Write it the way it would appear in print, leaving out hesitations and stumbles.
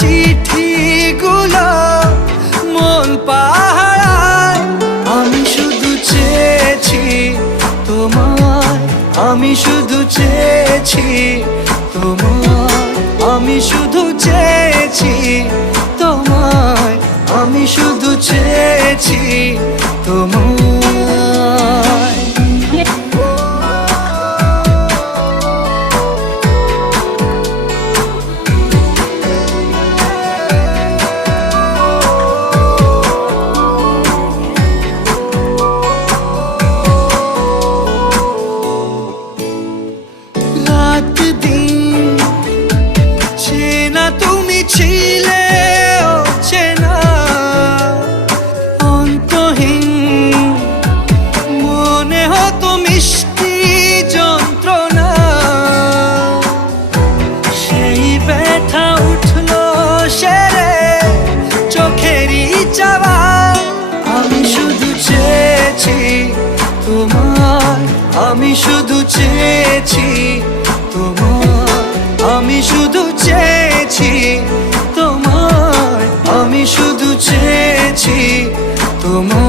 চিঠিগুলো মন পাহারায়। আমি শুধু চেয়েছি তোমায়, আমি শুধু চেয়েছি তোমায়, আমি শুধু চেয়েছি তোমায়, আমি শুধু চেয়েছি তোমায়। রাত দিন চেনা তুমি ছিলে চেনা অন্তহীন, মনে হতো মিষ্টি যন্ত্রণা। সেই ব্যথা উঠলো সেরে চোখেরই চাওয়ায়। আমি শুধু চেয়েছি তোমায়, আমি শুধু চেয়েছি তোমায়, আমি শুধু চেয়েছি তোমায়, আমি শুধু চেয়েছি তোমায়।